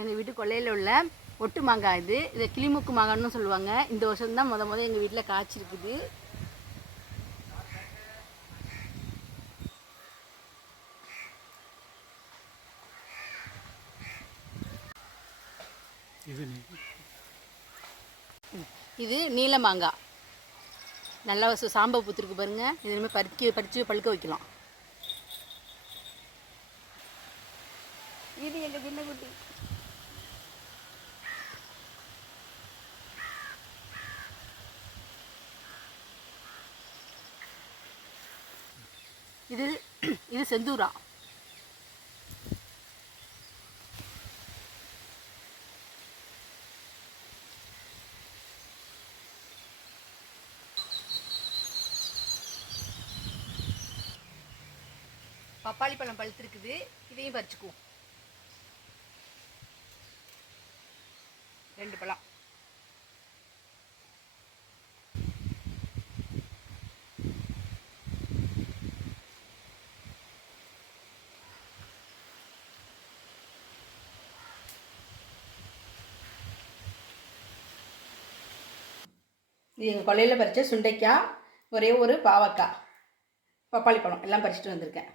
எங்கள் வீட்டு கொல்லையில் உள்ள ஒட்டு மாங்காய் இது. இதை கிளிமுக்கு மாங்கான்னு சொல்லுவாங்க. இந்த வருஷம் தான் முத எங்கள் வீட்டில் காய்ச்சிருக்குது. இது நீல மாங்காய். நல்லா சாம்பை பூத்துருக்கு பாருங்கள். இது இனிமேல் பறித்து பழுக்க வைக்கலாம். இது எங்கள் சின்ன குட்டி. இது செந்தூரா. பப்பாளி பழம் பழுத்துருக்குது. இதையும் பறிச்சுக்குவோம். 2 பழம். இது எங்கள் கொல்லையில் பறித்த சுண்டைக்காய், ஒரே ஒரு பாவக்காய், பப்பாளி பழம் எல்லாம் பறிச்சுட்டு வந்திருக்கேன்.